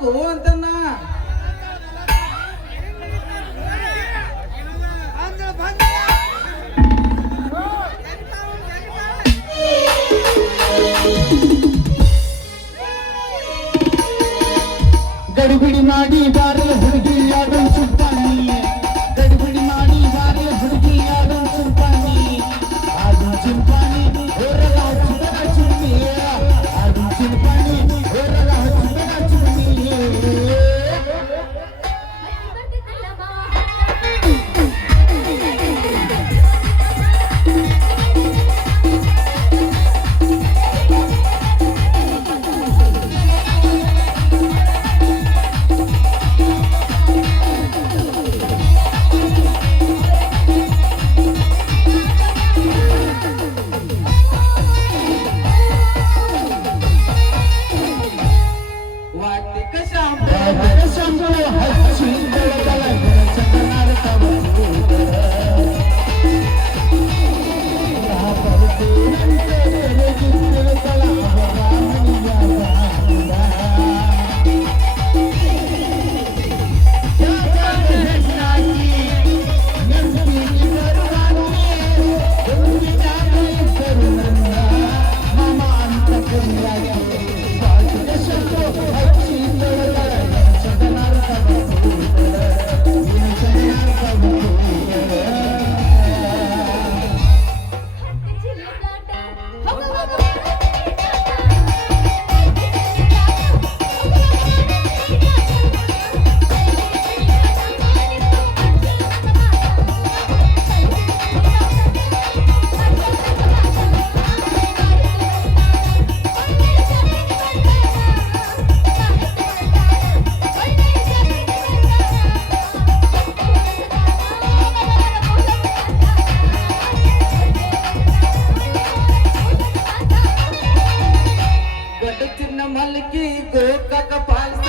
ಮಾಡ್ಬೇಕು ಅಂತನ್ನ ಗಡಿಬಿಡಿ ಮಾಡಿ ಬಾರಲ ಹುಡುಗಿ ಯಾರು ಸುತ್ತಾನಿ ಗಡಿಬಿಡಿ ಮಾಡಿ ಬಾರಲ ಹುಡುಗಿ ಯಾರು ಸುತ್ತಾನಿ ಅದು ಚಿಂಪಾನಿ ಹೊರಗ ಹಚ್ಚಿದ ಚಿಮ್ಮಿ ಅದು ಚಿಂಪಾನಿ ಹೊರಗ ಹಚ್ಚಿದ ಚಿಮ್ಮಿ ಮಲ್ಕಿ ಗೋಕಾಕ ಪಾಲ್ಸ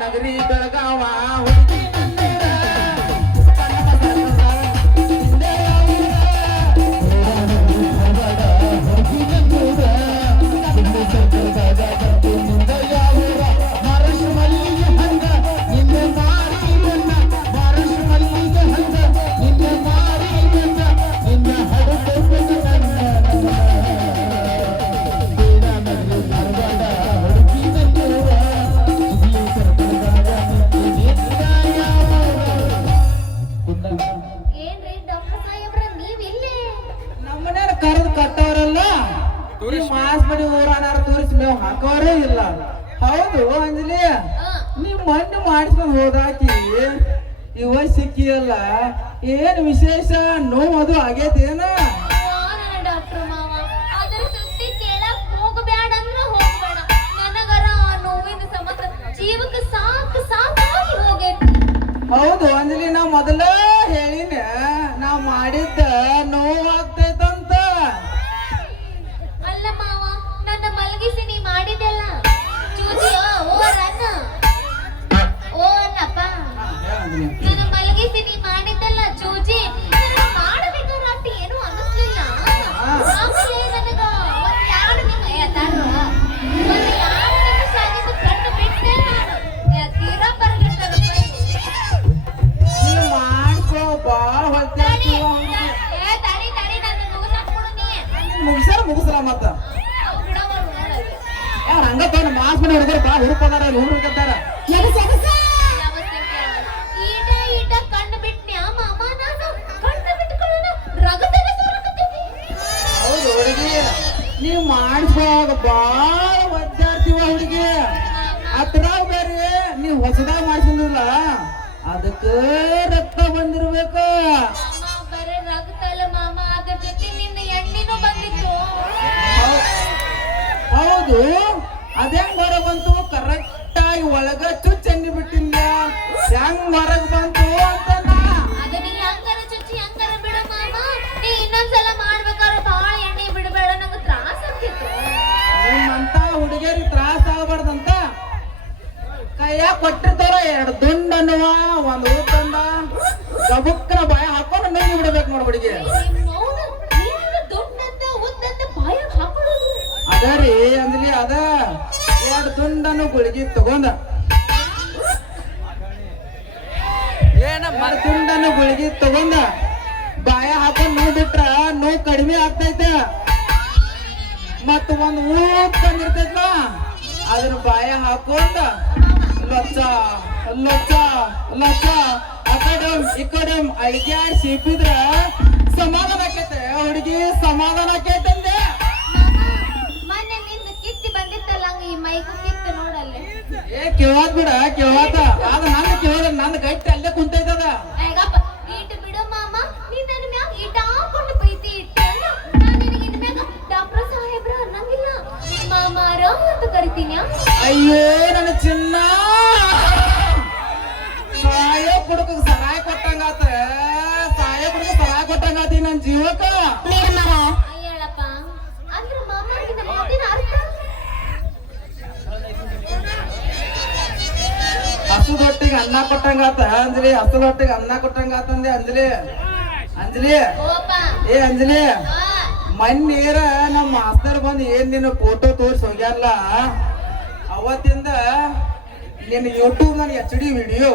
ನಗರಿ ಬೆಳಗಾವ ಹುಡುಗಿ ಕರೆದು ಕಟ್ಟವರಲ್ಲ ಮಾಸ್ ಬಡಿ ಊರಾನಾರು ತೋರಿಸಿ ಮೇವು ಹಾಕೋರೇ ಇಲ್ಲ. ಹೌದು ಅಂಜಲಿ, ನೀವ್ ಮೊನ್ನೆ ಮಾಡಿಸ್ಕೊಂಡು ಹೋದಾಕಿ ಇವ ಸಿಕ್ಕಿಯಲ್ಲ, ಏನ್ ವಿಶೇಷ? ನೋವು ಅದು ಆಗೇತೇನ? ಡಾಕ್ಟರ್ ಮಾವ ಅದರ ಸುದ್ದಿ ಕೇಳಕ್ ಹೋಗಬೇಡ ಅಂದ್ರ ಹೋಗ್ಬೇಡ. ನನಗರ ನೋವಿನ ಸಮತ ಜೀವಕ್ಕೆ ಸಾಕು ಸಾಕಾಗಿ ಹೋಗೈತಿ. ಹೌದು ಅಂಜಲಿ, ನಾ ಮೊದಲ ಹೇಳಿನ ನಾ ಮಾಡಿದ್ದ ನೋವು ಆಗ್ತೈತಂತ. ಅಲ್ಲ ಮಾವ, ನನ್ನ ಮಲಗಿಸಿ ನೀ ಮಾಡಿದೆಲ್ಲ ಚೂಚಿ ಓ ರನ್ನ ಓ ಅನ್ನಪ್ಪ. ನನ್ನ ಮಲಗಿಸಿ ನೀ ಮಾಡಿದ್ದಲ್ಲ ಚೂಚಿ ಮಾಡಬೇಕಾದ್ರೆ ಅಟ್ಟಿ ಏನು ಅನ್ನಿಸ್ಲಿಲ್ಲ. ಆಮೇಲೆ ನನಗ ಒಂದ್ ಎರಡು ನಿಮಿಷ ಆಗಿದ್ದು ಕಣ್ಣು ಬಿಟ್ಟೆ ತೀರಾ ಬರ್ಲಿಲ್ಲ. ನೀವ್ ಮಾಡ್ಕೋ ಬಾಳ ಹೊತ್ತಾಗಿ ಮುಗಿಸ್ರ ಮತ್ತ ಹಂಗ ತಗೊಂಡು ಮಾಸ್ ಮನೆ ಹುಡುಗರು ಬಾಳ ಹುಡುಕದಾರ ಹುಡುಕತ್ತಾರ. ಈಟ ಕಣ್ಣು ಬಿಟ್ನ್ಯಾ ಮಾಮ, ನಾನು ಕಣ್ಣು ಬಿಟ್ಕೊಳ್ಳೋಣ ರಗತನ ಸೋರಕತ್ತೀನಿ. ಹೌದು ಹುಡುಗಿ, ನೀವ್ ಮಾಡಿಸ್ವಾಗ ಬಾಳ ಒದ್ದಾಡ್ತಿ. ಮಾಡ್ತೀವ ಹುಡುಗಿ ಅದ್ರಾಗ ಬೇರೆ ನೀವ್ ಹೊಸದಾಗ ಮಾಡ್ಸಿಲ್ಲ ಅದಕ್ಕ ರಕ್ತ ಬಂದಿರ್ಬೇಕು. ಮಾಮ ಬರೇ ರಕ್ತ ಅಲ್ಲ ಮಾಮ, ಅದ್ರ ಜೊತೆ ನಿನ್ನ ಎಣ್ಣೆನೂ ಬಂದಿತ್ತು. ಹೌದು, ಅದೇಂಗ್ ಹೊರಗ್ ಬಂತು? ಕರೆಕ್ಟ್ ಆಗಿ ಒಳಗ ಚುಚ್ಚಿ ಎಣ್ಣೆ ಬಿಟ್ಟಿಲ್ಲ, ಹೆಂಗ್ ಹೊರಗ್ ಬಂತು ಅಂತ. ಅದನ್ನ ಹೆಂಗಾರ ಚುಚ್ಚಿ ಹೆಂಗಾರ ಬಿಡು ಮಾಮ, ನೀ ಇನ್ನೊಂದ್ಸಲ ಮಾಡ್ಬೇಕಾದ್ರೆ ಬಾಳ ಎಣ್ಣೆ ಬಿಡಬೇಡ, ನಂಗೆ ತ್ರಾಸ ಆಗ್ತಿತ್ತು. ನಿಮ್ಮಂತ ಹುಡುಗಿಯರಿಗೆ ತ್ರಾಸ ಆಗಬಾರ್ದಂತ ಕೈಯಾಗ ಕೊಟ್ಟಿರ್ತಾರ 2 ದುಂಡ್ ಅನ್ನುವ 1 ಊಟಂದ ಗಬುಕ್ಕನ ಬಾಯ ಹಾಕೊಂಡು ನುಂಗಿ ಬಿಡ್ಬೇಕು ನೋಡ್ ಹುಡುಗಿ. ಅದ ರೀ ಅಂದ್ಲಿ ಅದ 2 ದುಂಡನ್ನು ಗುಳಿಗೆ ತಗೊಂಡ 2 ದುಂಡನ್ನು ಗುಳಿಗೆ ತಗೊಂಡ ಬಾಯ ಹಾಕೊಂಡು ನೋವು ಬಿಟ್ರ ನೋವು ಕಡಿಮೆ ಆಗ್ತೈತೆ. ಮತ್ತ 1 ಊಟ ಬಂದಿರ್ತೈತ್ಲ ಅದನ್ನ ಬಾಯ ಹಾಕೊಂಡ ಲೊಚ್ಚ ಲೊಚ್ಚ ಲೊಚ್ಚ ಅಕಡಮ್ ಇಕಡಮ್ ಅಡಿಗ್ಯಾಡ್ ಸಿಪ್ಪಿದ್ರ ಸಮಾಧಾನ ಆಕೈತೆ ಹುಡುಗಿ, ಸಮಾಧಾನ ಆಕೈತಂದೆ. ಮೊನ್ನೆ ನಿಂದ ಕಿತ್ತಿ ಬಂದಿತ್ತಲ್ಲ ಹಂಗ ಈ ಮೈಕು ಕಿತ್ತು ನೋಡಲ್ಲಿ. ಕೇಳಾತ್ ಬಿಡ ಕೇಳಾತ, ಅದ ನನ್ನ ಕೇಳದ ನನ್ನ ಗಟ್ಟಿ ಅಲ್ಲೇ ಕುಂತೈತದ. ಐಗಪ್ಪ ಈಟ ಬಿಡು ಮಾಮ, ನೀ ನನ್ನ ಮ್ಯಾಗ ಈಟ ಹಾಕೊಂಡು ಬೈತಿ ಇಟ್ಟ, ನಾನು ನಿನಗೆ ಇನ್ ಮ್ಯಾಗ ಡಾಕ್ಟರ್ ಸಾಹೇಬ್ರ ಅನ್ನಂಗಿಲ್ಲ, ಮಾಮಾರ ಅಂತ ಕರಿತೀನಿ. ಅಯ್ಯೋ ನನ್ನ ಚಿನ್ನ, ಸಾಯ ಕುಡುಕ ಸರಾಯ ಕೊಟ್ಟಂಗಾತ, ಸಾಯ ಕುಡುಕ ಸರಾಯ ಕೊಟ್ಟಂಗಾತಿ ನನ್ನ ಜೀವಕ್ಕ. ಅಯ್ಯಳಪ್ಪ ಅಂದ್ರೆ ಮಾಮ ನಿನ್ನ ಮಾತಿನ ಅರ್ಥ ಹಸುದೊಟ್ಟಿಗೆ ಅನ್ನ ಕೊಟ್ಟಂಗಾತ ಅಂಜಲಿ, ಹಸುದೊಟ್ಟಿಗೆ ಅನ್ನ ಕೊಟ್ಟಂಗಾತಂದೆ ಅಂಜಲಿ. ಅಂಜಲಿ ಓಪ ಏ ಅಂಜಲಿ, ಆ ಮೊನ್ನೇರ ನಮ್ಮ ಮಾಸ್ತರ್ ಬಂದು ಏನ್ ನಿನ್ನ ಫೋಟೋ ತೋರಿಸಿ ಹೋಗ್ಯಾರಲ್ಲ, ಅವತ್ತಿಂದ ನಿನ್ನ ಯೂಟ್ಯೂಬ್ ನನ್ನ HD ವಿಡಿಯೋ,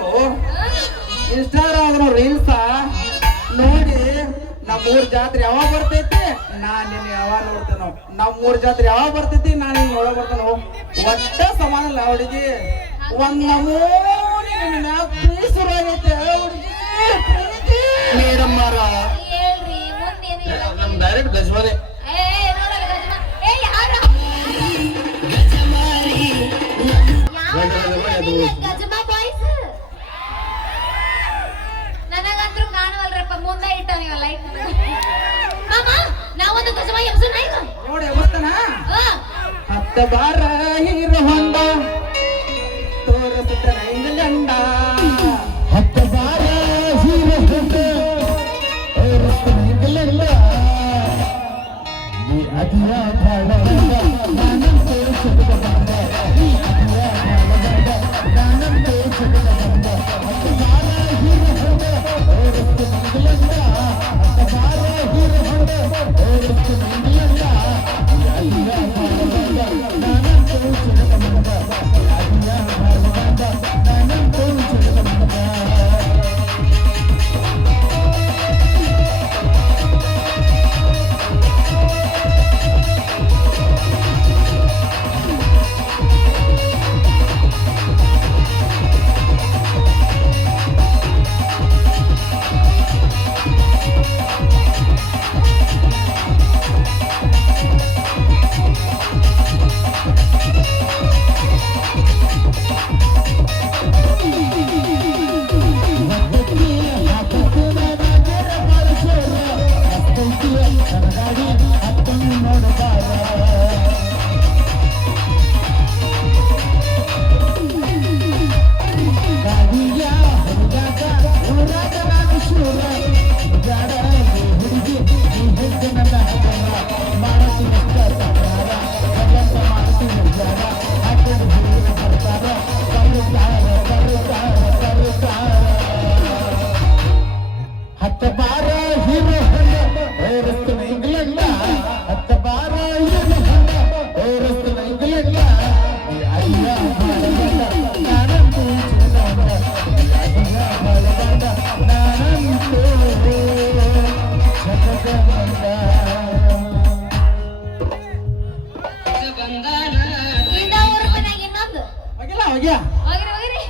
ಇನ್ಸ್ಟಾಗ್ರಾಮ್ ರೀಲ್ಸ ನೋಡಿ ನಮ್ಮೂರ್ ಜಾತ್ರೆ ಯಾವಾಗ ಬರ್ತೈತಿ ನಾನ್ ನಿನ್ನ ಯಾವಾಗ ನೋಡ್ತೇನೋ, ನಮ್ಮೂರ್ ಜಾತ್ರೆ ಯಾವಾಗ ಬರ್ತೈತಿ ನಾನು ನಿನ್ನ ನೋಡ ಬರ್ತೇನೋ. ಒಟ್ಟ ಸಮಾನ ಅಲ್ಲ ಹುಡುಗಿ, 1 ನಮೂನಿ ನಿನ್ನ ಮ್ಯಾಗ ಪ್ರೀತಿ ಶುರು ಆಗೈತೆ ಹುಡುಗಿ, ಪ್ರೀತಿ. ಮೇಡಮ್ ಮಾರ ಹೇಳ್ರಿ ಮುಂದೇನು ಇಲ್ಲ. ನಮ್ ಡೈರೆಕ್ಟ್ ಗಜವಾನೆ ನೋಡಲ್ಲ ಗಜಮ. ಯಾರು ಗಜಮ ಬಾಯ್ಸ್ ನನಗಂತೂ ಕಾಣವಲ್ರಪ್ಪ, ಮುಂದೆ ಇಟ್ಟ ನೀವು ಲೈಟ್. ಮಾಮ ನಾವೊಂದು ಗಜಮ ಎಬ್ಸೋಣ ಈಗ. ನೋಡಿ ಯಾವತ್ತನ ಹತ್ತ ಬಾರ ಹೀರೋ ಹೊಂಡ ತೋರಿಸುತ್ತ ಇಂಗ್ಲೆಂಡ, 10 ಬಾರ ಹೀರೋ ಹೊಂಡ ತೋರಿಸುತ್ತ ನೀ ಅದಿಯ ಬಾಳಗಂಡ ನಾನಂ ತೋರಿಸುತ್ತ ಬಂದ, ನೀ ಅದಿಯ ಬಾಳಗಂಡ ನಾನಂ ತೋರಿಸುತ್ತ ಬಂದ, 10 ಬಾರ ಹೀರೋ ಹೊಂಡ ತೋರಿಸುತ್ತ ಇಂಗ್ಲೆಂಡ, 10 ಬಾರ ಹೀರೋ ಹೊಂಡ ತೋರಿಸುತ್ತ ಇಂಗ್ಲೆಂಡ, ನೀ ಅದಿಯ ಬಾಳಗಂಡ ನಾನಂ ತೋರಿಸುತ್ತ ಬಂದ, ನೀ ಅದಿಯ ಬಾಳಗಂಡ ನಾನಂ ತೋರಿಸುತ್ತ ಬಂದ. ಹೋಗ್ಯಾ ಹೋಗಿರಿ ಹೋಗಿರಿ.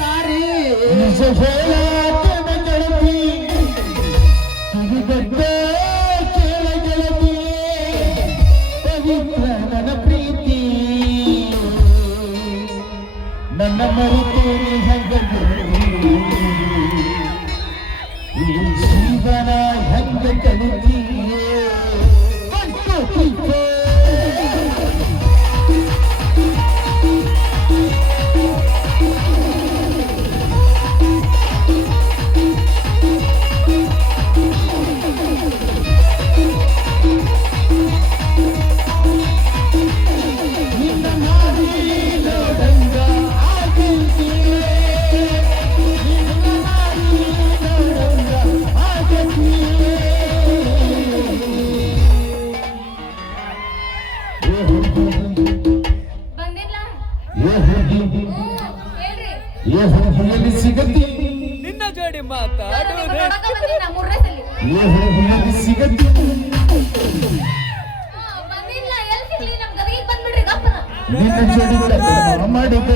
ನಾರಿ ನಿಜ ಹೇಳಾಕೆ ಗೆಳತಿ ಕಿವಿಗೆ ಕಲಿತೀಯೇ ಹೇಳ್ರಿ ಸಿಗತಿ ನಿನ್ನ ಜೋಡಿ ಮಾತಾಡುವುದೇ ನೋಡಕ ಬಂದಿನ ಮೂರನೇ ಸಲ ಸಿಗತಿ ಬಂದಿಲ್ಲ ಎಲ್ಲಿ ಸಿಗ್ಲಿ ನಮ್ ಗದಿಗೆ ಬಂದ್ಬಿಡ್ರಿ ಗಪ್ಪನ ನಿನ್ನ ಜೋಡಿ ಮಾಡಿದ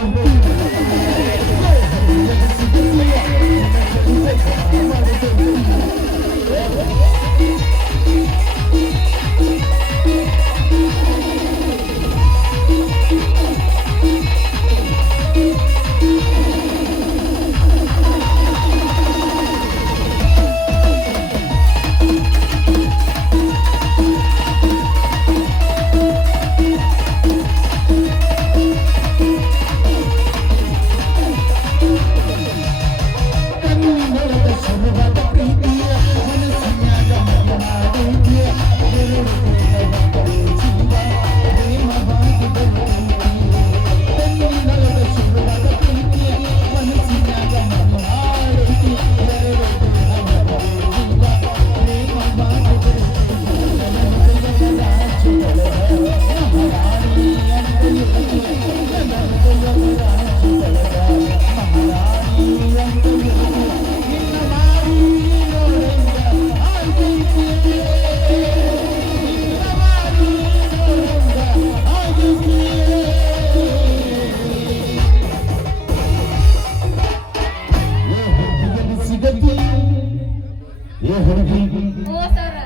ಓ ಸರ್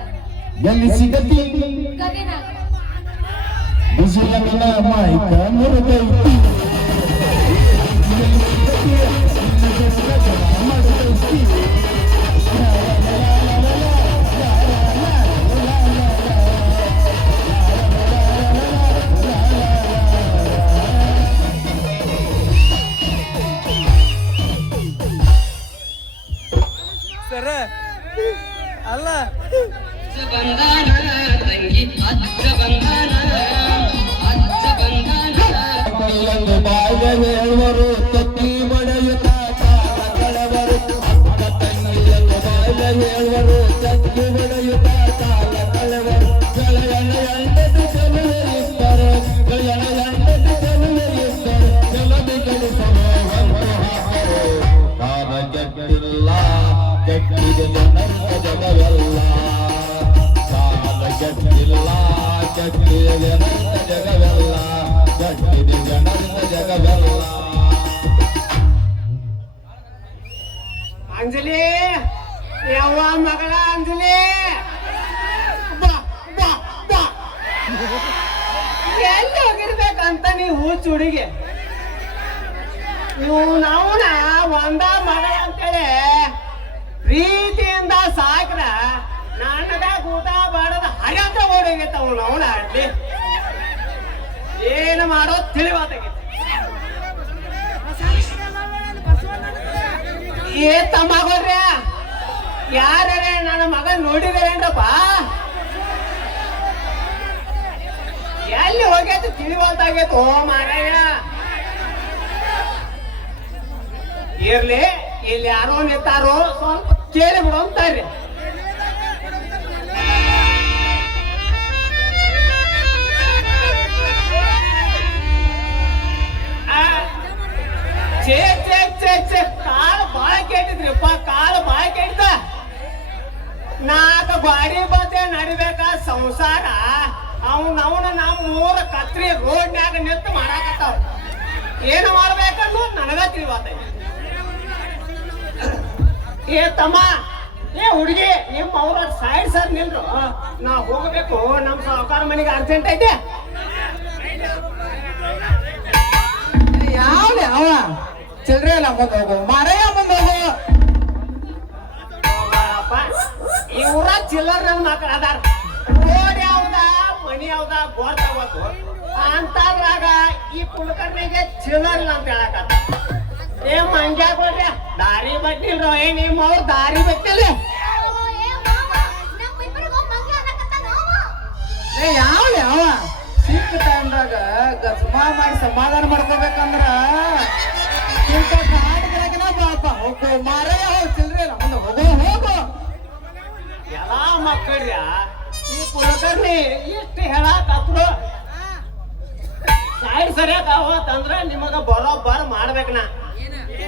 ಎಲ್ಲಿ ಸಿಗತಿ ಗದಿನ ಬಿಸಿಲಿನ ಮಾಯಿಕ ಮುರುಗೈತಿ ಸರ ಅಲ್ಲ ಬಂಧನ ತಂಗಿ ಅಜ್ಜ ಬಂಧನ ಅಜ್ಜ ಬಂಧನ ಬಾಯ ಹೇಳುವರು ತತ್ತಿ ಬಡೆಯುತ್ತ ಕಳವರು ಅಕ್ಕ ತಂಗಿಯಲ್ಲ ಬಾಯ ಹೇಳುವರು ತತ್ತಿ ಬಡೆಯುತ್ತ ಕಾಲ ಕಳವರು ಗೆಳೆಯನ ಎಂಟು ಚೆಲುವೆರಿದ್ದಾರೆ ಗೆಳೆಯನ ಎಂಟು ಚೆಲುವೆರಿದ್ದಾರೆ ಜಲದಿಗಳು ಕಾಲ ಕೆಟ್ಟಿಲ್ಲ ಕೆಟ್ಟಿದೆ ಜನರ ಜಗವೆಲ್ಲ ಕಾಲ ಕೆಟ್ಟಿಲ್ಲ ಕೆಟ್ಟಿದೆ ಜನರ ಜಗವೆಲ್ಲ ಕೆಟ್ಟಿದೆ ಜನರ ಜಗವೆಲ್ಲ ಅಂಜಲಿ ಯಾವ ಮಗಳ ಅಂಜಲಿ ಬಾ ಬಾ ಬಾ ಎಲ್ಲಿ ಹೋಗಿರ್ಬೇಕಂತ ನೀವು ಹುಚ್ಚ ಹುಡುಗಿ ನೀವು ನಾವುನ ಒಂದ ಮಗ ಅಂತೇಳಿ ಪ್ರೀತಿಯಿಂದ ಸಾಕ್ರ ನನ್ನದ ಕೂತ ಬಾಡದ ಹರಿಯಂತ ಓಡೋಗೈತವ್ ನಾವುನ ಅಡ್ಲಿ ಏನು ಮಾಡೋದು ತಿಳಿವಾತಾಗೈತಿ ಏ ತಮ್ಮಗೋರ್ಯ ಯಾರೇ ನನ್ನ ಮಗ ನೋಡಿದಾರೇನ್ರಪ್ಪ ಎಲ್ಲಿ ಹೋಗೈತಿ ತಿಳಿವಾತಾಗೈತು ಓ ಮಾರಾಯ ಇರ್ಲಿ ಇಲ್ಲಿ ಯಾರೋ ನಿಂತಾರೋ ಸ್ವಲ್ಪ ಕೇಳಿ ಬಿಡು ಅಂತಾರ್ರಿ ಚೇ ಚೇ ಚೇ ಚೇ ಕಾಳು ಬಾಳ ಕೆಟ್ಟಿದ್ರಿಪ್ಪ ಕಾಳು ಬಾಳ ಕೆಟ್ಟ ನಾಲ್ಕು ಗಾಡಿ ಬತ್ತೆ ನಡಿಬೇಕ ಸಂಸಾರ ಅವನ ನಮ್ಮ ಊರ ಕತ್ರಿ ರೋಡ್ನ್ಯಾಗ ನಿಂತು ಮಾಡಾಕತ್ತಾವ ಏನು ಮಾಡ್ಬೇಕನ್ನು ನನಗ ತಿಳಿವಾತ ಏ ತಮ್ಮ ಏ ಹುಡುಗಿ ನಿಮ್ಮ ಅವ್ರ ಸೈಡ್ ಸರ್ ನಿಲ್ರು ನಾ ಹೋಗ್ಬೇಕು ನಮ್ಮ ಸಾವುಕಾರ ಮನೆಗೆ ಅರ್ಜೆಂಟ್ ಐತೆ ಯಾವ ಅವ ಚಿಲ್ರೆ ಎಲ್ಲ ಮುಂದೆ ಹೋಗು ಮಾರಯ್ಯ ಮುಂದೆ ಹೋಗು ಈ ಊರಾಗ ಚಿಲ್ಲರ್ ನನ್ನ ಮಕ್ಕಳು ಅದಾರ ರೋಡ್ ಯಾವ್ದ ಮನಿ ಯಾವ್ದ ಗೊತ್ತಾಗೋದು ಅಂತಾದ್ರಾಗ ಈ ಕುಲಕರ್ಣಿಗೆ ಚಿಲ್ಲರ್ ಇಲ್ಲ ಅಂತ ಹೇಳಕತ್ತ ಏ ಮಂಗ್ಯಾಗೋಡ್ರಿ ದಾರಿ ಬಟ್ಟಿಲ್ರೋ ಏ ನಿಮ್ಮ ಅವ್ರು ದಾರಿ ಬಟ್ಟಿಲ್ಲ ಏ ಯಾವ ಸಿಕ್ಕ ಟೈಮ್ದಾಗ ಗಜ್ಮಾ ಮಾಡಿ ಸಮಾಧಾನ ಮಾಡ್ಕೋಬೇಕಂದ್ರ ಇಂಥ ಕಾಡಿದ್ರಾಗಿನ ಬಾಪ ಹೋಗು ಮಾರೇ ಹೋಗ್ ಚಿಲ್ರಿ ಇಲ್ಲ ಮುಂದೆ ಹೋಗು ಎಲ್ಲಾ ಮಕ್ಕಳ್ಯ ಈ ಕುಲಕರ್ಣಿ ಇಷ್ಟು ಹೇಳಾಕತ್ರು ಸೈಡ್ ಸರಿಯಾಗ ಅವತ್ತಂದ್ರ ನಿಮಗ ಬರೋಬ್ಬರ ಮಾಡ್ಬೇಕನ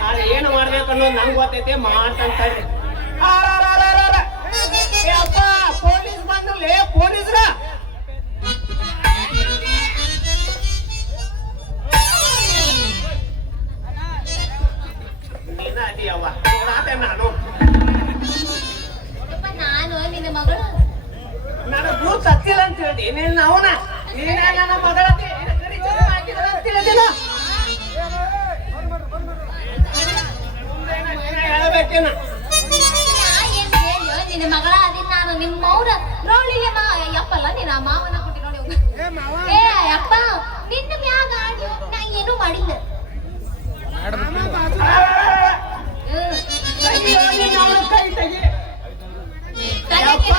ಅದು ಏನು ಮಾಡ್ಬೇಕು ಅನ್ನೋದು ನಂಗೆ ಗೊತ್ತೈತಿ ಮಾಡ್ತಂತ ಅಪ್ಪ ಪೊಲೀಸ್ ಬಂದ್ರಲ್ಲೇ ಪೊಲೀಸ್ರ ನೀನ ಅದಿ ಅವ್ವ ನೋಡಾತೆ ನಾನು ನಿನ್ನ ಮಗಳು ನಾನು ಭೂತ್ ಸತ್ತಿಲ್ಲ ಅಂತ ಹೇಳ್ದಿ ನೀನ್ ಅವನ ನೀನ ನನ್ನ ಮಗಳ ಹೇಳಬೇಕೇನ ನಿನ್ನ ಮಗಳ ಅದಿನ್ ನಾನು ನಿಮ್ಮ ಮೌನ ನೋಡ್ಲಿಲ್ಲ ಯಪ್ಪಲ್ಲ ನಿನ್ನ ಮಾವನ ಕೊಟ್ಟಿ ನೋಡಿ ಏ ಅಪ್ಪ ನಿನ್ನ ಮ್ಯಾಗ ನಾ ಏನೂ ಮಾಡಿಲ್ಲ ಕೈ ತೆಗಿ ಯಪ್ಪ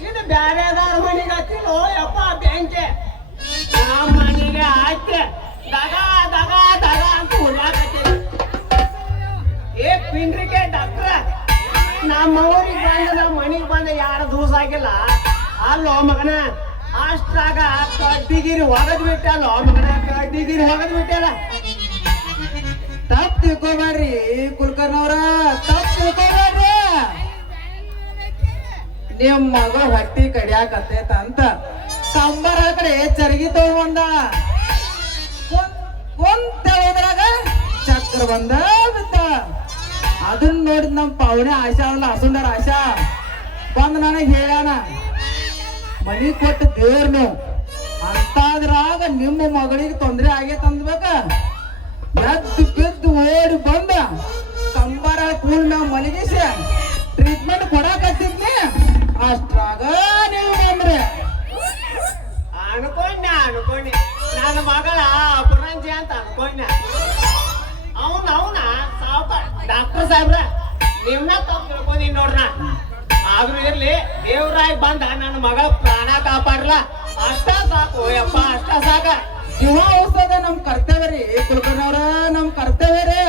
ಇದು ಬ್ಯಾರೆದಾರ ಮನೆಗೆ ಹತ್ತಿರೋ ಯಪ್ಪ ಬೆಂಕಿ ನಮ್ಮ ಮನೆಗೆ ಹಾಕಿ ದಗ ದಗ ದಗ ಅಂತ ಹುಡ್ಯಾಕತ್ತೀರಿ ಏ ಪಿಂಡ್ರಿಕೆ ಡಾಕ್ಟ್ರ ನಮ್ಮ ಊರಿಗೆ ಬಂದು ನಮ್ಮ ಮನೆಗೆ ಬಂದು ಯಾರು ದೂಸ ಆಗಿಲ್ಲ ಅಲ್ಲೋ ಮಗನ ಅಷ್ಟ್ರಾಗ ಕಡ್ಡಿಗಿರಿ ಹೊಗದ್ ಬಿಟ್ಟಲ್ಲೋ ಮಗನ ಕಡ್ಡಿಗಿರಿ ಹೊಗದ್ ಬಿಟ್ಟಲ್ಲ ತಪ್ಪು ತಿಳ್ಕೊಬೇಡ್ರಿ ಕುಲಕರ್ಣವ್ರ ತಪ್ಪು ತಿಳ್ಕೊಬೇಡ್ರಿ ನಿಮ್ ಮಗಳು ಹೊಟ್ಟಿ ಕಡಿಯಾಕತ್ತೈತ ಅಂತ ಕಂಬರ ಕಡೆ ಚರಗಿ ತಗೊಂಡ ಹೋದ್ರಾಗ ಚಕ್ರ ಬಂದ ಬಿತ್ತ ಅದನ್ನ ನೋಡಿದ್ ನಮ್ ಪಾವನೆ ಆಶಾ ಅಲ್ಲ ಹಸುಂದರ ಆಶಾ ಬಂದ್ ನನಗ್ ಹೇಳ್ಯಾನ ಮನಿ ಕೊಟ್ಟ ದೇವ್ರನು ಅಂತಾದ್ರಾಗ ನಿಮ್ಮ ಮಗಳಿಗೆ ತೊಂದ್ರೆ ಆಗೇತ ಅಂದ್ಬೇಕ ಎದ್ದು ಬಿದ್ದು ಓಡಿ ಬಂದ ಕಂಬಾರ ಪೂರ್ಣ ಮಲಗಿಸಿ ಟ್ರೀಟ್ಮೆಂಟ್ ಕೊಡಾಕತ್ತಿದ್ನಿ ಅಷ್ಟ್ರಾಗ ನೀವು ಬಂದ್ರೆ ಅನ್ಕೊಂಡೆ ನನ್ನ ಮಗಳ ಅಪರಂಜಿ ಅಂತ ಅನ್ಕೊಂಡೆ ಅವನ ಸಾವುಕ ಡಾಕ್ಟರ್ ಸಾಹೇಬ್ರ ನಿಮ್ನ ತಪ್ಪು ತಿಳ್ಕೊಂಡಿ ನೋಡ್ರ ಆದ್ರೂ ಇರ್ಲಿ ದೇವ್ರಾಯ್ ಬಂದ ನನ್ನ ಮಗಳ ಪ್ರಾಣ ಕಾಪಾಡ್ಲ ಅಷ್ಟ ಸಾಕು ಯಪ್ಪ ಅಷ್ಟ ಸಾಕ ಜೀವ ಉಳಿಸೋದ ನಮ್ ಕರ್ತವ್ಯ ರೀ ಕುಲಕರ್ಣವ್ರ ನಮ್ ಕರ್ತವ್ಯ ರೀ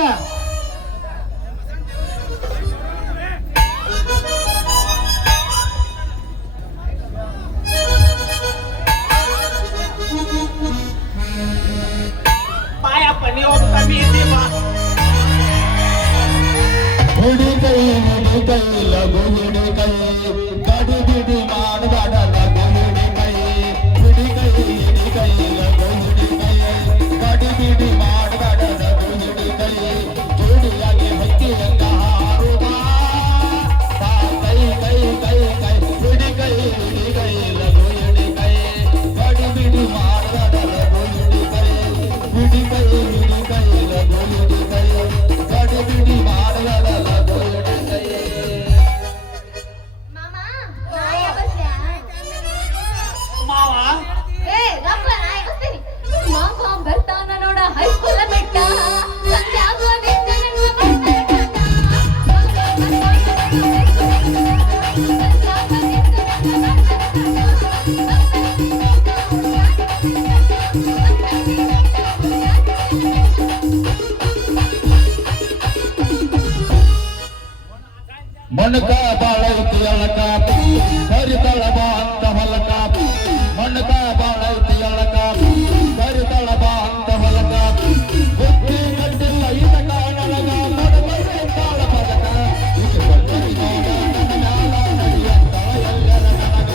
ಪಾಯಪ್ಪ ನೀವು ಕಮ್ಮಿ ಇದ್ದೀವಾ ಹುಡಿ ಕೈ ಲಘು ಹುಡಿ ಕೈ ಕಡಿ ಬಿಡಿ ಮಾಡಬೇಡ ಲಘು ಹುಡಿ ಕೈ ಹುಡಿ ಕೈ ಲಘು ಹುಡಿ ಕೈ ಕಡಿ ಬಿಡಿ ಮಾಡಬೇಡ ಲಘು ಹುಡಿ ಕೈ ಜೋಡಿಯಾಗಿ ಭಕ್ತಿಯಂಗ ಹಾರುವ ಕೈ ಹುಡಿ ಕೈ ಲಘು ಹುಡಿ ಕೈ ಕಡಿ ಬಿಡಿ ಮಾಡಬೇಡ ಲಘು ಹುಡಿ ಕೈ ಹುಡಿ ಕೈ ಲಘು ಹುಡಿ ಕೈ ಕಡಿ ಬಿಡಿ ಮಾಡಬೇಡ ಲಘು ಹುಡಿ ಕೈ ಮಾಮ ನಾ ಯಾವತ್ಯಾ ಮಾವ ಏ ಗಪ್ಪ ನಾ ಯಾವತ್ತೀನಿ ಮಾಮ ಬರ್ತಾನ ನೋಡ ಹೈಸ್ಕೂಲ ಬೆಟ್ಟ ಸಂಧ್ಯಾಗ ನಿಂತ ನನ್ನ ಮನಕ ಬಾಳೈತಿ ಅಳಕ ಹರಿತಳ ಬಾ ಅಂತ ಹೊಲಕ ಮನಕ ಬಾಳೈತಿ ಅಳಕ ಹರಿತಳ ಬಾ ಅಂತ ಹೊಲಕ ಬುದ್ಧಿ ಕಟ್ಟಿಲ್ಲ ಇದ ಕಾಣಲಗ ಮಡಬಸೆ ಬಾಳ ಪದಕ ಇದು ಬಳ್ಳರಿ ನೋಡ ನನ್ನ ಮ್ಯಾಲ ನಡೆಯಂತಳ ಎಲ್ಲರ ನನಗ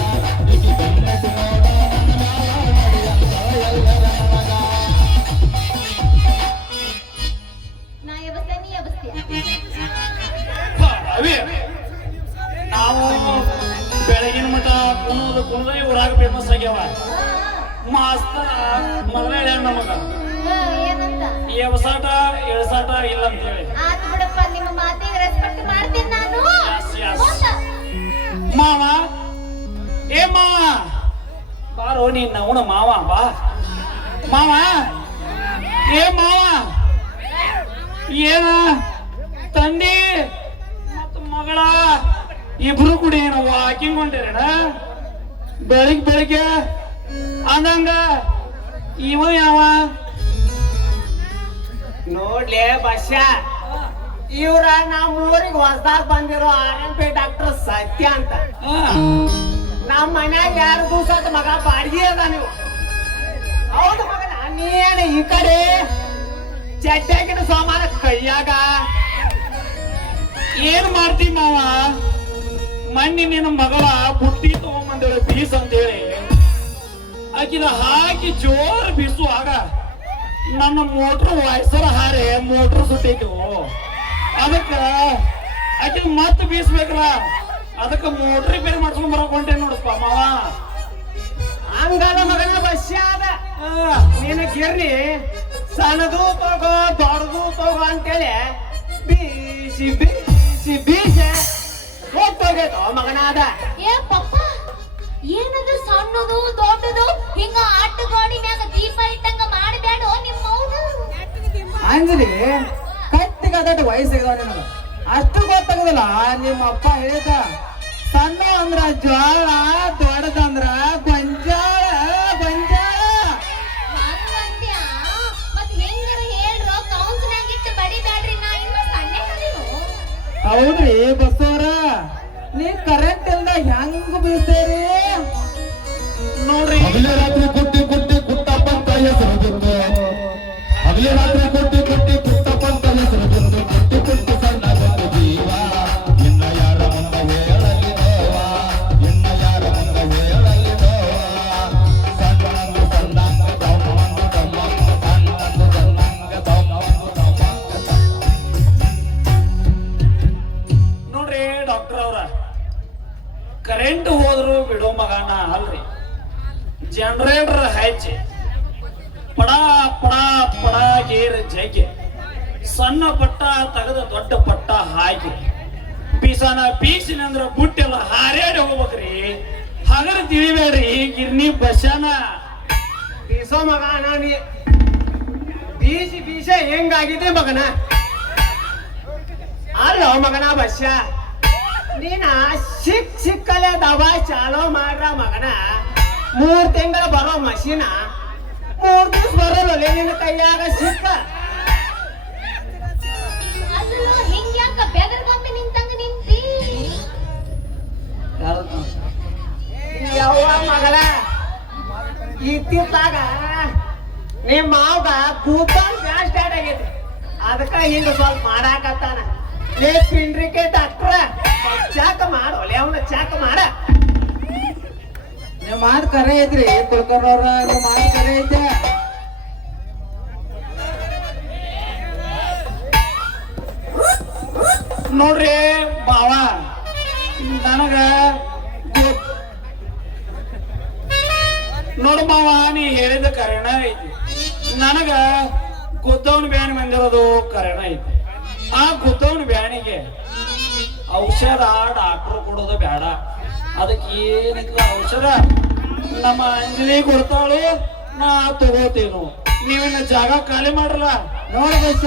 ಇದು ಬಳ್ಳರಿ ನೋಡ ನನ್ನ ಮ್ಯಾಲ ನಡೆಯಂತಳ ಎಲ್ಲರ ನನಗ ನಾ ಯಾವತ್ಯ ನೀ ಯಾವತ್ಯ ಅವಿ ನಾವು ಬೆಳಗಿನ ಮಠ ಕುಣದ ಊರಾಗ ಫೇಮಸ್ ಆಗ್ಯಾವ ಮಾಸ್ತರ ಮೊದಲೇ ನಮಗ ಏನಂತ ಎವಸಾಟ ಎಳಸಾಟ ಇಲ್ಲ ಅಂತ ಹೇಳಿ ಆತ್ ಬಿಡಪ್ಪ ನಿಮ್ಮ ಮಾತಿಗೆ ರೆಸ್ಪೆಕ್ಟ್ ಮಾಡ್ತೀನಿ ನಾನು Yes, yes. ಹೋಗ. ಮಾವ ನೀನ್ ಅವನ ಮಾವ ಬಾ ಮಾವ ಏ ಮಾವ ಏನ ತಂದಿ ಮತ್ತ ಮಗಳ ಇಬ್ರು ಕೂಡ ಏನ ವಾಕಿಂಗ್ ಹೊಂಟಿರಣ ಬೆಳಿಗ್ಗೆ ಅಂದಂಗ ಇವ ಯಾವ ನೋಡ್ಲೆ ಬಸ್ಸ ಇವ್ರ ನಮ್ಮ ಊರಿಗೆ ಹೊಸದಾಗ ಬಂದಿರೋ RMP ಡಾಕ್ಟರ್ ಸತ್ಯ ಅಂತ ನಮ್ಮ ಮನ್ಯಾಗ 2 ದಿವಸದ ಮಗ ಬಾಡಿಗೆ ಅದ ನೀವು ಹೌದು ಮಗನ ನೀನ್ ಈ ಕಡೆ ಚಡ್ಡಾಗಿನ ಸೋಮಾನ ಕೈಯಾಗ ಏನ್ ಮಾಡ್ತಿ ಮಾವ ಮಣ್ಣಿ ನಿನ್ನ ಮಗಳ ಬುಟ್ಟಿ ತಗೊಂಬಂದೇಳಿ ಬೀಸ್ ಅಂತೇಳಿ ಆಕಿನ ಹಾಕಿ ಜೋರ್ ಬೀಸುವಾಗ ನನ್ನ ಮೋಟ್ರ್ ವಯಸ್ಸರ ಹಾರೆ ಮೋಟ್ರ್ ಸುಟ್ಟಿತ್ತು ಅದಕ್ಕ ಆಕಿನ ಮತ್ ಬೀಸ್ಬೇಕಲ್ಲ ಅದಕ್ಕ ಮೋಟ್ರ್ ರಿಪೇರ್ ಮಾಡ್ಸ್ಕೊಂಡ್ ಬರಕೊಂಡೆ ನೋಡಪ್ಪ ಮಾವ ಹಂಗಲ್ಲ ಮಗನ ಬಸ್ಸ ಅದ ನಿನ್ನ ಗಿರ್ನಿ ಸಣ್ಣದು ತಗೋ ದೊಡ್ಡದು ತಗೋ ಅಂತೇಳಿ ಬೀಸಿ ಬೀಸಿ ಬೀಸಿ ಹೋಗ್ತೋಗೈತೋ ಮಗನ ಅದ ಏ ಪಪ್ಪ ಏನದು ಸಣ್ಣದು ದೊಡ್ಡದು ಹಿಂಗ ಆಟಗೋಡಿ ಮ್ಯಾಗ ದೀಪ ಇಟ್ಟಂಗ ಮಾಡಬೇಡೋ ನಿಮ್ಮ ಮೌನ ಅಂಜಲಿ ಕಟ್ಟಿಗೆ ಅದಟ್ಟು ವಯಸ್ಸಿಗೆ ನಿನಗ ಅಷ್ಟು ಗೊತ್ತಾಗದಲ್ಲ ನಿಮ್ಮ ಅಪ್ಪ ಹೇಳಿದ ಸಣ್ಣ ಅಂದ್ರ ಜ್ವಾಳ ದೊಡ್ಡದಂದ್ರ ಗೊಂಜಾಳ ಹಂಗಂದ್ಯ ಮತ್ ಹೆಂಗರ ಹೇಳ್ರೋ ಕೌನ್ಸಿಲಾಗ ಇಟ್ಟು ಬಡಿಬ್ಯಾಡ್ರಿ ನಾ ಇನ್ನು ಸಣ್ಣೆ ಕದೀನು ಹೌದ್ರಿ ಬಸವರ ನೀ ಕರೆಂಟ್ ಇಲ್ದ ಹೆಂಗ್ ಬೀಳ್ತೇರಿ ನೋಡ್ರಿ ಹಗಲೇ ರಾತ್ರಿ ಕುಟ್ಟಿ ಕುಟ್ಟಪ್ಪಂತ ಹೆಸರು ಬಂತು ಹಗಲೇ ರಾತ್ರಿ ಕುಟ್ಟಿ ಕುಟ್ಟಪ್ಪಂತ ಹೆಸರು ಬಂತು ಕುಟ್ಟಿ ಸಣ್ಣ ಬಂತು ಜೀವ ಇನ್ನ ಯಾರ ಮುಂದೆ ಹೇಳಲಿ ನೋವ ಇನ್ನ ಯಾರ ಮುಂದೆ ಹೇಳಲಿ ನೋವ ಸಣ್ಣಂದು ಸಣ್ಣಂಗ ತಮ್ಮಂದು ತಮ್ಮಂಗ ಸಣ್ಣಂದು ಸಣ್ಣಂಗ ತಮ್ಮಂದು ತಮ್ಮಂಗ ನೋಡ್ರಿ ಡಾಕ್ಟರ್ ಅವ್ರ ಕರೆಂಟ್ ಹೋದ್ರು ಬಿಡೋ ಮಗನ ಅಲ್ರಿ ಜನರೇಟರ್ ಹಚ್ಚಿ ಪಡಾ ಪಡಾ ಪಡಾ ಗೇರ್ ಜಗ್ಗೆ ಸಣ್ಣ ಪಟ್ಟ ತೆಗೆದ ದೊಡ್ಡ ಪಟ್ಟ ಹಾಕಿ ಬೀಸನ ಬೀಸಿನಂದ್ರ ಬುಟ್ಟೆಲ್ಲ ಹಾರ್ಯಾಡಿ ಹೋಗ್ಬೇಕ್ರಿ ಹಗರ ತಿಳಿಬೇಡ್ರಿ ಗಿರ್ನಿ ಬಸ್ಸನ ಬೀಸೋ ಮಗನ ನೀ ಬೀಸಿ ಬೀಸ ಹೆಂಗಾಗಿದೆ ಮಗನ ಅಲ್ಲೋ ಮಗನ ಬಸ್ಸ ನೀನ ಸಿಕ್ಕಲೆ ದಬಾ ಚಾಲೋ ಮಾಡ್ರ ಮಗನ 3 ತಿಂಗಳ ಬರೋ ಮಷೀನ 3 ದಿವಸ ಬರೋಲ್ಲ ನಿನ್ನ ಕೈಯಾಗ ಸಿಕ್ಕ ಅಲ್ಲೋ ಹಿಂಗ್ಯಾಕ ಬೆದರ್ಗೊಂಬೆ ನಿಂತಂಗ ನಿಂತಿ ಯವ್ವ ಮಗಳ ಇತ್ತಿತ್ತಾಗ ನಿಮ್ಮ ಮಾವಗ ಕೂಪನ್ ಗ್ಯಾಸ್ ಸ್ಟಾರ್ಟ್ ಆಗೈತಿ ಅದಕ್ಕ ಹಿಂಗ ಸ್ವಲ್ಪ ಮಾಡಾಕತ್ತಾನ ಲೇ ಪಿಂಡ್ರಿಕೆ ಡಾಕ್ಟ್ರ ಚಾಕ ಮಾಡು ಒಲೆ ಅವನ ಚಾಕ ಮಾಡ ನೀವ್ ಮಾತ್ ಕರೆ ಐತ್ರಿ ಕುಳ್ಕೊಂಡವ್ರ ನೀವ್ ಮಾತ್ ಕರೆ ಐತೆ ನೋಡ್ರಿ ಬಾವ ನನಗ ನೋಡು ಮಾವ ನೀ ಹೇಳಿದ ಕರೆನ ಐತಿ ನನಗ ಗುದ್ದವನ ಬ್ಯಾನಿ ಬಂದಿರೋದು ಕರೆನ ಐತಿ ಆ ಗುದ್ದವನ ಬ್ಯಾನಿಗೆ ಔಷಧ ಡಾಕ್ಟರ್ ಕೊಡೋದು ಬೇಡ ಅದಕ್ಕೆ ಏನಿಲ್ಲ ಔಷಧ ನಮ್ಮ ಅಂಜಲಿ ಕೊಡ್ತಾಳು ನಾ ತಗೋತೀನು ನೀವಿನ್ನ ಜಾಗ ಖಾಲಿ ಮಾಡ್ರಲ್ಲ ನೋಡ್ ಬಸ್ಸ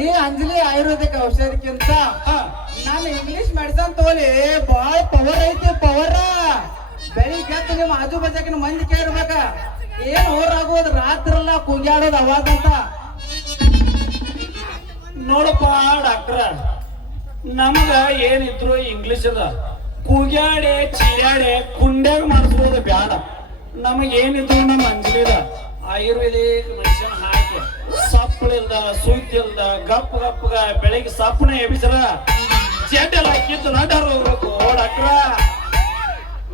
ಈ ಅಂಜಲಿ ಆಯುರ್ವೇದಿಕ್ ಔಷಧಕ್ಕಿಂತ ನಾನು ಇಂಗ್ಲಿಷ್ ಮೆಡಿಸನ್ ತಗೋಲಿ ಬಾಳ ಪವರ್ ಐತಿ ಪವರ್ ಬೆಳಿಗ್ಗೆ ಎದ್ದು ನಿಮ್ಮ ಆಜು ಬಾಜಾಕಿನ ಮಂದಿ ಕೇಳ್ಬೇಕ ಏನ್ ಹೋರಾಗೋದು ರಾತ್ರೆಲ್ಲ ಕುಂಗ್ಯಾಡೋದು ಅವಾಗ್ ಅಂತ ನೋಡಪ್ಪ ಡಾಕ್ಟ್ರ ನಮಗ ಏನಿದ್ರು ಇಂಗ್ಲಿಷ್ ಅದ ಕೂಗ್ಯಾಡೆ ಚೀರ್ಯಾಡೆ ಕುಂಡ್ಯಾಗ ಮಾಡಿಸ್ಬೋದು ಬ್ಯಾಡ ನಮಗೇನಿದ್ರು ನಮ್ಮ ಅಂಜಲಿದ ಆಯುರ್ವೇದಿಕ್ ಮೆಡಿಸಿನ್ ಹಾಕಿ ಸಪ್ಪಳಿಲ್ದ ಸುದ್ದಿಲ್ದ ಗಪ್ ಗಪ್ಪಗ ಬೆಳಿಗ್ಗೆ ಸಪ್ಪನ ಎಬಿಸರ ಜಡ್ಡೆಲ್ಲ ಕಿತ್ತು ನಡರ್ ಹೋಗ್ಬೇಕು ಡಾಕ್ಟ್ರ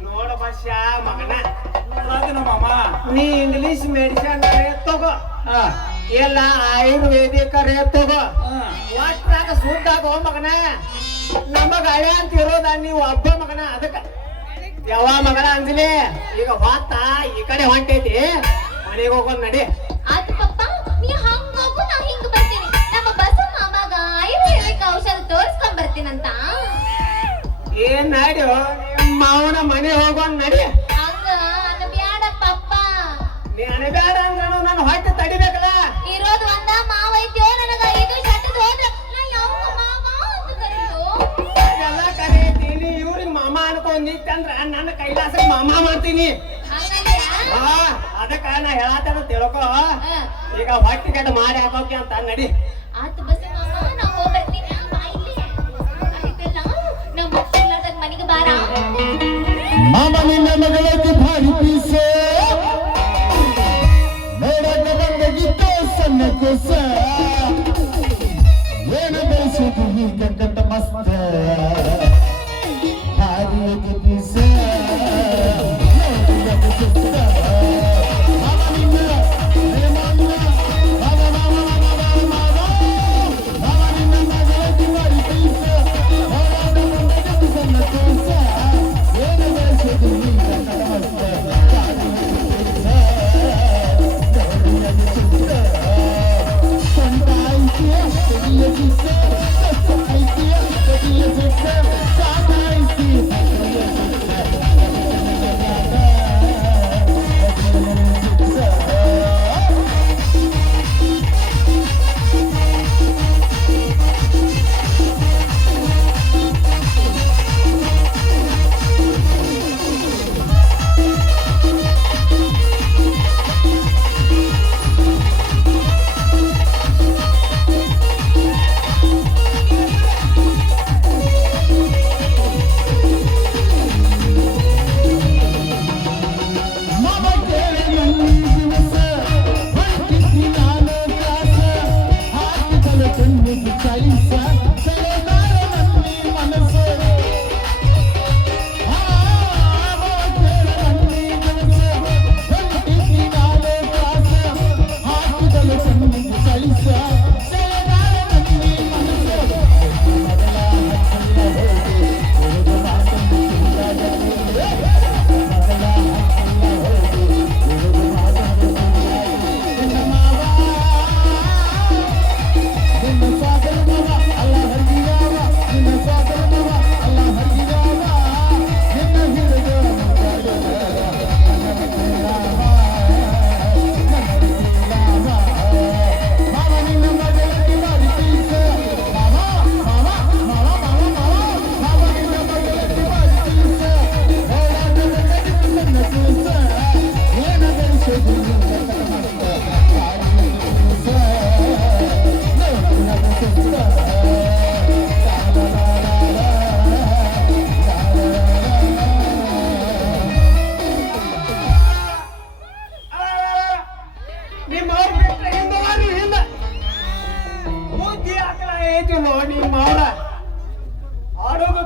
ನೋಡ ಬಸ್ಸ ಮಗನ ಮಾಮ ನೀ ಇಂಗ್ಲಿಷ್ ಮೆಡಿಸಿನ್ ತಗೋ ಹಾ ಎಲ್ಲ ಆಯುರ್ವೇದಿಕ ತಗೋ ಹಾ ಒಟ್ಟಾಗ ಸುದ್ದಾಗೋ ಮಗನ ನಮಗ ಹಳೆ ಅಂತ ಇರೋದ ನೀವು ಒಬ್ಬ ಮಗನ ಅದಕ್ಕ ಯಾವ ಮಗನ ಅಂಜಲಿ ಈಗ ಹೊತ್ತ ಈ ಕಡೆ ಹೊಂಟೈತಿ ಮನೆಗೆ ಹೋಗೋದ್ ನಡಿ ಆತ ಪಪ್ಪ ನೀ ಹಂಗ ಹೋಗು ನಾ ಹಿಂಗ ಬರ್ತೀನಿ ನಮ್ಮ ಬಸ ಮಾಮಾಗ ಆಯುರ್ವೇದಿಕ ಔಷಧ ತೋರಿಸ್ಕೊಂಡ್ ಬರ್ತೀನಂತ ಏನ್ ನಡಿ ನಿಮ್ಮ ಮಾವನ ಮನೆ ಹೋಗೋನ್ ನಡಿ ಹಂಗ ಅನ್ನ ಬ್ಯಾಡಪ್ಪ ಅನ್ಕೊಂಡಿತ್ತಂದ್ರ ನನ್ನ ಕೈಲಾಸ ಮಾಮ ಮಾಡ್ತೀನಿ. ಹಂಗಂದ್ಯಾ? ಅದಕ್ಕ ನಾ ಹೇಳತ್ತೇನ ತಿಳ್ಕೊ. ಈಗ ಹೊಟ್ಟಿ ಗಡ್ಡ ಮಾಡಿ ಹಾಕೋಕೆ ಅಂತ ನಡಿ. ಆತು ಬಸ್ಸಿ ಮಾಮ, ನಾ ಹೋಗ್ಬರ್ತೀನಿ. ಬಾ ಇಲ್ಲಿ. ಆಯ್ತಲ್ಲ? ನಮ್ಮ ಮಕ್ಕಳಿಲ್ಲದಾಗ ಮನೆಗೆ ಬಾರ. ಮಾಮ ನಿನ್ನ ಮಗಳಿಗೆ ಭಾರಿ ಪೀಸೆ ನೋಡಕ ಬಂದಗಿತ್ತು ಸಣ್ಣ ಕೂಸ ಏನು ಬೆಳೆಸಿದ್ದು ಈಗ ಕಟ್ಟ ಮಸ್ತ ಭಾರಿ ಪೀಸೆ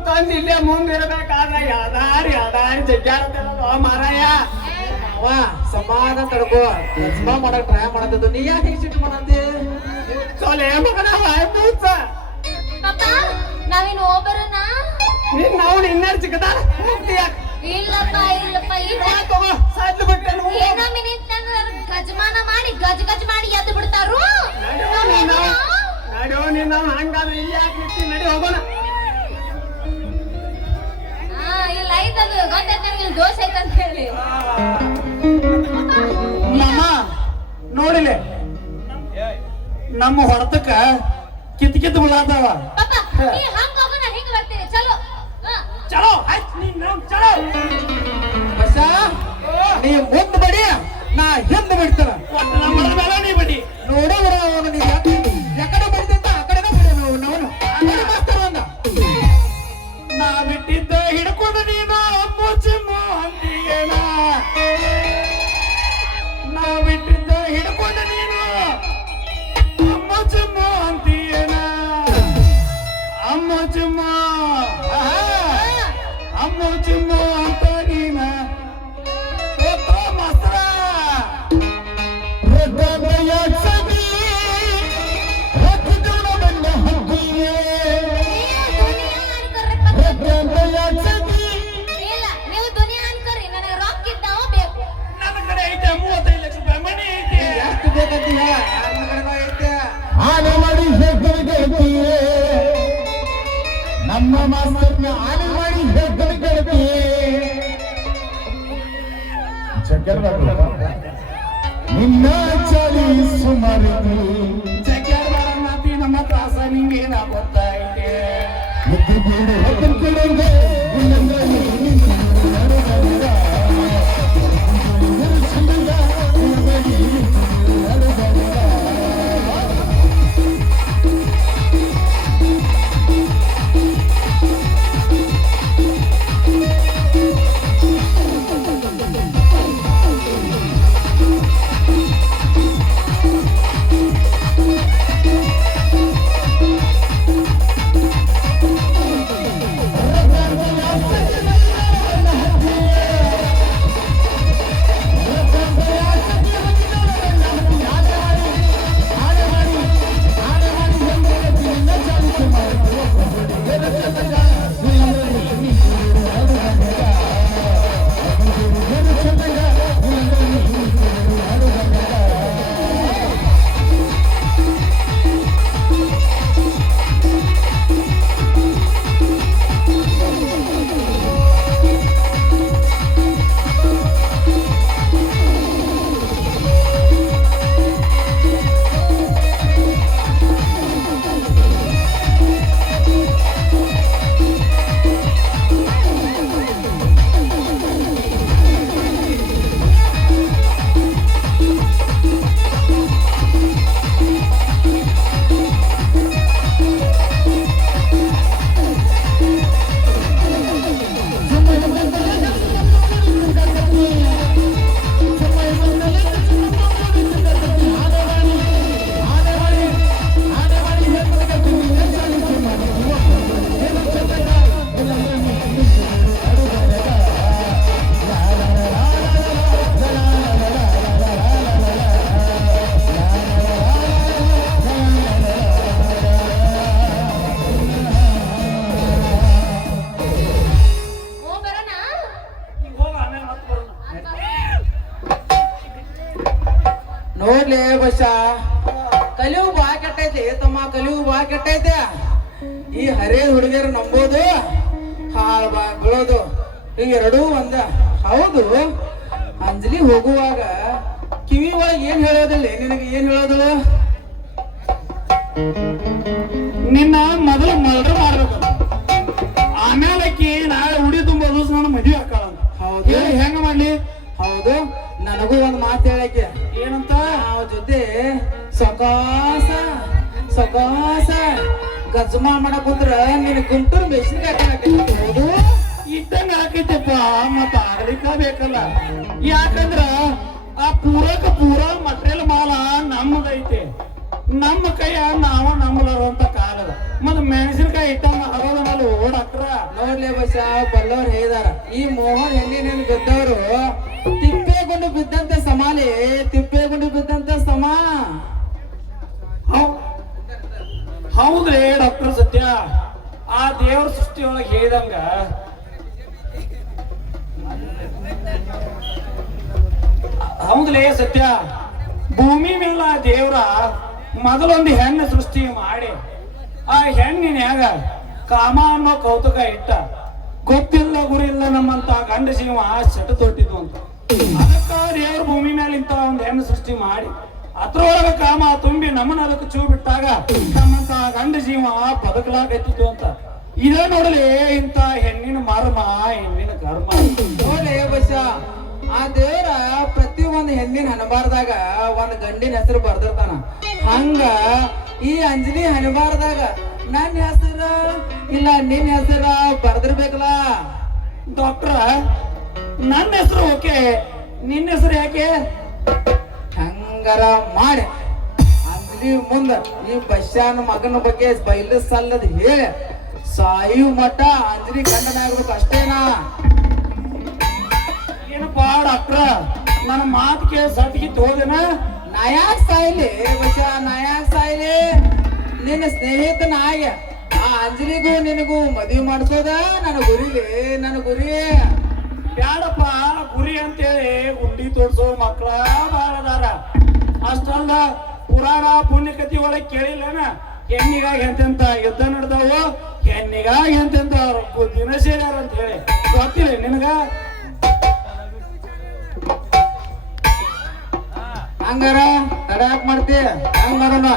ತಂದ್ ಇಲ್ಲೇ ಮುಂದಿರ್ಬೇಕಾದ್ರೆ ಯಾದಾರಿ ಜಗ್ಗಾಡ್ತಾರ ಮಾರಾಯ. ವಾ ಸಮಾಧಾನ ತಡ್ಕೋ. ಯಜಮಾ ಮಾಡಕ್ ಟ್ರೈ ಮಾಡದ್ದು ನೀ ಯಾಕೆ ಸಿಟ್ಟು ಮಾಡತ್ತಿ? ಸೊಲೆ ಮಗನ ಪೂಸ ಪಾಪ ನಾವೇನು ಹೋಗ್ಬರೋಣ? ನೀನ್ ನಾವು ಇನ್ನರ್ ಚಿಕ್ಕದಾರ ಇಲ್ಲಪ್ಪ ಇಲ್ಲಪ್ಪ ಸಾಧ್ಯ ಬಿಟ್ಟೆ ಏನ ಮಿನಿಟ್ ಗಜಮಾನ ಮಾಡಿ ಗಜ ಮಾಡಿ ಎದ್ದು ಬಿಡ್ತಾರು. ನಡಿಯೋ ನೀನ್ ನಾವು ಹಂಗಾದ್ರೆ ಇಲ್ಲಿ ಯಾಕೆ ನಿಂತಿ? ನಡಿ ಹೋಗೋಣ. ಇಲ್ಲ ಐತದು ಗೊತ್ತೈತೆ ನನಗೆ ದೋಷ ಐತಂತ ಹೇಳಿ. ನಮ್ಮ ನೋಡಿಲೆ ನಮ್ಮ ಹೊರತಕ್ಕ ಕಿತ್ ಬಿಡಾತಾವ. ಪಾಪ ನೀ ಹಂಗ ಹೋಗೋಣ ಹಿಂಗ ಬರ್ತೀನಿ. ಚಲೋ ಚಲೋ ಆಯ್ತು ನೀನ್ ಚಲೋ. ಬಸ ನೀ ಮುಂದ್ ಬಡಿ, ನಾ ಹಿಂದ್ ಬಿಡ್ತಾನ. ನಮ್ಮ ಮೇಲೆ ನೀ ಬಡಿ ನೋಡೋದ್ರ ಅವನು ನೀ ಯಾಕಡೆ ಬಡಿದಂತ ಆ ಕಡೆನೇ ಬಿಡ ಅವನು ಮಾಸ್ತರ ಅಂದ. ನಾ ಬಿಟ್ಟಿದ್ದ ಹಿಡ್ಕೊಂಡು ನೀನು ಮುಚ್ಚಿಮ್ಮ ಅಂತೀಯನ. ನಾ ಬಿಟ್ಟಿದ್ದ ಹಿಡ್ಕೊಂಡು ನೀನು ಅಮ್ಮ ಚುಮ್ಮ ಅಂತೀಯನ. ಅಮ್ಮ ಚುಮ್ಮ ಅಮ್ಮ ಚುಮ್ಮ ಅಂತ ನೀನ ಮಾಸ್ತರ. ಇಲ್ಲ ನೀವು ದುನಿಯಾ ಅನ್ಕೋರಿ, ನನಗೆ ರೊಕ್ಕ ಇದ್ದಾವ ಬೇಕು. ನನ್ನ ಕಡೆ ಐತೆ 35 ಲಕ್ಷ ರೂಪಾಯಿ ಮನಿ ಐತೆ. ಎಷ್ಟು ಬೇಕಂತ ಹೇಳ, ನನ್ನ ಕಡೆನೂ ಐತೆ. ಆನೆ ಮಾಡಿ ಹೆಗ್ಗಳಿಕೆ ನಮ್ಮ ಮಾಸ್ತರ್ನ ಆನೆ ಮಾಡಿ ಹೆಗ್ಗಳಿಕೆ ನಿನ್ನ ಚಾಲಿ ಸುಮಾರು ಜಗ್ಗಾರ ಮಾತಿ ನಮ್ಮ ತ್ರಾಸ ನಿಂಗೇನ ಗೊತ್ತೈತೆ. ನೋಡ್ಲಿ ಬಸ ಕಲಿಯು ಬಾ ಕೆಟ್ಟೈತಿ ತಮ್ಮ, ಕಲಿಯು ಬಾ ಕೆಟ್ಟೈತೆ. ಈ ಹರೇ ಹುಡುಗಿಯರು ನಂಬೋದು, ಹಾಳು ಬಾ ಬೀಳೋದು ಇವೆರಡೂ ಒಂದ. ಹೌದು, ಅಂಜಲಿ ಹೋಗುವಾಗ ಕಿವಿ ಒಳಗೆ ಏನ್ ಹೇಳೋದಿಲ್ಲ, ನಿನಗೆ ಏನ್ ಹೇಳೋದು? ನಿನ್ನ ಮೊದಲು ಮರ್ಡರ್ ಮಾಡ್ಬೇಕು, ಆಮೇಲೆ ಆಕಿ ನಾಳೆ ಉಡಿ ತುಂಬೋದು ನನ್ನ ಮದುವೆ ಹಾಕಾಳ. ಹೌದು, ಹೆಂಗ ಮಾಡ್ಲಿ? ಹೌದು, ನನಗೂ ಒಂದ್ ಮಾತು ಹೇಳಕ್ಕೆ. ಏನಂತ? ನಾವ್ ಜೊತೆ ಸೊಕಾಸ ಸೊಕಾಸ ಗಜ್ಮಾ ಮಾಡಕ್ ಹೋದ್ರ ನಿನ್ ಗುಂಟೂರು ಮೆಣಸಿನಕಾಯಿ. ಹೌದು, ಇದ್ದಂಗ ಹಾಕೈತೆಪ್ಪ, ಮತ್ತ ಆಗ್ಲಿಕ್ಕ ಬೇಕಲ್ಲ. ಯಾಕಂದ್ರ ಆ ಪೂರ ಮಟೀರಿಯಲ್ ಮಾಲ ನಮ್ಮದೈತೆ, ನಮ್ಮ ಕೈಯ ನಾವ ನಮ್ಮಲರುವಂತ ಕಾಲದ. ಮತ್ತ ಮೆಣಸಿನಕಾಯಿ ಇಟ್ಟಂಗ ಹರೋದನಲ್ಲಿ ಓಡಾಕ್ರ. ನೋಡ್ಲಿ ಬಸ, ಬಲ್ಲವ್ರು ಹೇಳಿದಾರ, ಈ ಮೋಹನ್ ಹೆಣ್ಣಿನ ಗೆದ್ದವರು ತಿಪ್ಪೇಗೊಂಡು ಬಿದ್ದಂತ ಸಮಾಲಿ, ತಿಪ್ಪೇಗೊಂಡು ಬಿದ್ದಂತ ಸಮ. ಹೌದ್ರಿ ಡಾಕ್ಟರ್ ಸತ್ಯ, ಆ ದೇವ್ರ ಸೃಷ್ಟಿಯೊಳಗೆ ಹೇಳಿದಂಗ ಹೌದ್ಲೇ ಸತ್ಯ, ಭೂಮಿ ಮೇಲೆ ಆ ದೇವ್ರ ಮೊದಲೊಂದು ಹೆಣ್ಣು ಸೃಷ್ಟಿ ಮಾಡಿ ಆ ಹೆಣ್ಣಿನ್ಯಾಗ ಕಾಮ ಅನ್ನೋ ಕೌತುಕ ಇಟ್ಟ. ಗೊತ್ತಿಲ್ಲ ಗುರಿ ಇಲ್ಲ ನಮ್ಮಂತ ಗಂಡ ಜೀವ ಸೆಟ್ಟು ತೊಟ್ಟಿದ್ವು ಅಂತ. ಅದಕ್ಕ ದೇವ್ರ ಭೂಮಿ ಮೇಲೆ ಇಂತ ಒಂದು ಹೆಣ್ಣು ಸೃಷ್ಟಿ ಮಾಡಿ ಅದ್ರೊಳಗ ಕಾಮ ತುಂಬಿ ನಮ್ಮನ್ನ ಅದಕ್ಕೆ ಚೂ ಬಿಟ್ಟಾಗ ನಮ್ಮಂತ ಗಂಡ ಜೀವ ಬದುಕಲಾಗತ್ತಿತ್ತು ಅಂತ. ಇದೇ ನೋಡಲಿ ಇಂತ ಹೆಣ್ಣಿನ ಮರ್ಮ, ಹೆಣ್ಣಿನ ಕರ್ಮ. ನೋಡ್ಲಿ ಬಸ, ಆ ದೇವ್ರ ಪ್ರತಿ ಒಂದು ಹೆಣ್ಣಿನ ಹಣಬಾರ್ದಾಗ ಒಂದ್ ಗಂಡಿನ ಹೆಸರು ಬರ್ದಿರ್ತಾನ. ಹಂಗ ಈ ಅಂಜಲಿ ಹಣಬಾರ್ದಾಗ ನನ್ನ ಹೆಸರ ಇಲ್ಲ ನಿನ್ನ ಹೆಸರ ಬರ್ದಿರ್ಬೇಕಲ್ಲ. ಡಾಕ್ಟ್ರ, ನನ್ನ ಹೆಸರು ಓಕೆ, ನಿನ್ನ ಹೆಸರು ಯಾಕೆ? ಹಂಗಾರ ಮಾಡಿ ಅಂಜಲಿ ಮುಂದ ಈ ಬಸ್ಯಾನ ಮಗನ ಬಗ್ಗೆ ಬೈಲು ಸಲ್ಲದ ಹೇಳಿ ಸಾಯು ಮಠ ಅಂಜಲಿ ಗಂಡನಾಗ್ಬೇಕು ಅಷ್ಟೇನಾ? ಏನಪ್ಪಾ ಡಾಕ್ಟ್ರ, ನನ್ನ ಮಾತು ಕೇಳಿ ಸತ್ಗಿತ್ತು ಹೋದನ? ನಾಯಾಕ್ ಸಾಯ್ಲಿ ಬಸ, ನಾಯಾಕ್ ಸಾಯ್ಲಿ? ನಿನ್ನ ಸ್ನೇಹಿತನಾಗ ಆ ಅಂಜಲಿಗೂ ನಿನಗೂ ಮದುವೆ ಮಾಡಿಸೋದ ನನ್ನ ಗುರಿಲಿ, ನನ್ನ ಗುರಿ. ಬ್ಯಾಡಪ್ಪ, ಗುರಿ ಅಂತೇಳಿ ಗುಂಡಿ ತೋಡ್ಸೋ ಮಕ್ಕಳ ಬಾಳ ಅದಾರ. ಅಷ್ಟಲ್ಲ, ಪುರಾಣ ಪುಣ್ಯಕಥಿ ಒಳಗೆ ಕೇಳಿಲ್ಲನ, ಹೆಣ್ಣಿಗಾಗಿ ಎಂತೆಂತ ಯುದ್ಧ ನಡೆದವು, ಹೆಣ್ಣಿಗಾಗಿ ಎಂತೆಂತ ದಿನ ಸೇರ್ಯಾರ ಅಂತ ಹೇಳಿ ಗೊತ್ತಿಲ್ಲ ನಿನಗ? ಹಂಗಾರ ತಡ ಯಾಕೆ ಮಾಡ್ತಿ? ಹಂಗ ಮಾಡೋಣ,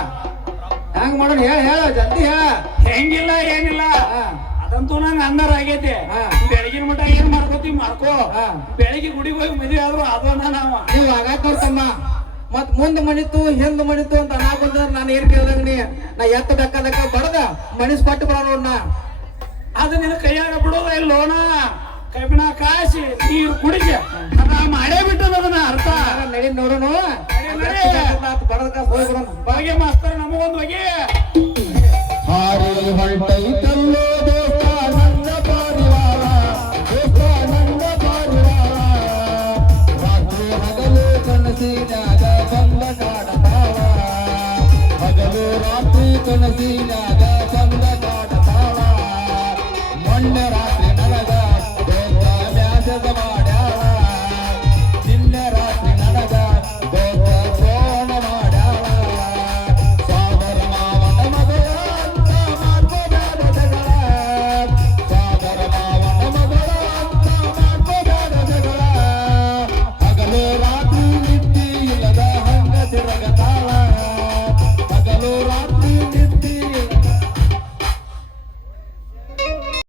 ಹಂಗ ಮಾಡೋಣ ಹೇಳ ಜಲ್ದಿ ಹೇಳ ಹೆಂಗಿಲ್ಲ ಏನಿಲ್ಲ ಹಾ. ಅದಂತೂ ನಂಗೆ ಅಂದಾರ ಆಗೈತಿ ಹಾ. ಬೆಳಗಿನ ಮಟ ಏನ್ ಮಾಡ್ಕೋತೀವಿ ಮಾಡ್ಕೋ ಹಾ. ಬೆಳಿಗ್ಗೆ ಗುಡಿಗೆ ಹೋಗಿ ಮದುವೆ ಆದ್ರು ಅದನ್ನ ನಾವ ನೀವು ಆಗಾತ್ ನೋಡ್ತಮ್ಮ ಮತ್ ಮುಂದ್ ಮಣಿತು ಹಿಂದ್ ಮಣಿತು ಅಂತ ಅನ್ನಾಕೊಂಡ್ರ ನಾನು ಏನ್ ಕೇಳ್ದಂಗ ನೀ ನಾ ಎತ್ತ ದಕ್ಕ ಬಡದ ಮಣಿಸ್ ಕೊಟ್ಟು ಬಿಡ ನೋಡ್ನ ಅದು ನಿನ್ನ ಕೈಯಾಗ ಬಿಡೋದ ಇಲ್ಲೋಣ ಕಬ್ಬಿಣ ಕಾಸಿ ನೀರು ಕುಡಿಸಿ ಅದ ಮಾಡೇ ಬಿಟ್ಟದ ಅದನ್ನ ಅರ್ಥ ನಡಿ ನೋಡೋಣ ಬಡದ ಹೋಗ್ಬಿಡೋಣ ಬಾಗೆ ಮಾಸ್ತರ್ ನಮಗೊಂದು ಹೋಗಿ ಹಾರಿ ಹೊರಟೈತಲ್ಲೋ ದೋಸ್ತ ನನ್ನ ಪಾರಿವಾಳ ದೋಸ್ತ ನನ್ನ ಪಾರಿವಾಳ ರಾತ್ರಿ ಹಗಲು ಕನಸಿನಾಗ ಬಂದ ಕಾಡತಾಳ ಹಗಲು ರಾತ್ರಿ ಕನಸಿನಾಗ ಬಂದ ಕಾಡತಾಳ ಮೊನ್ನೆ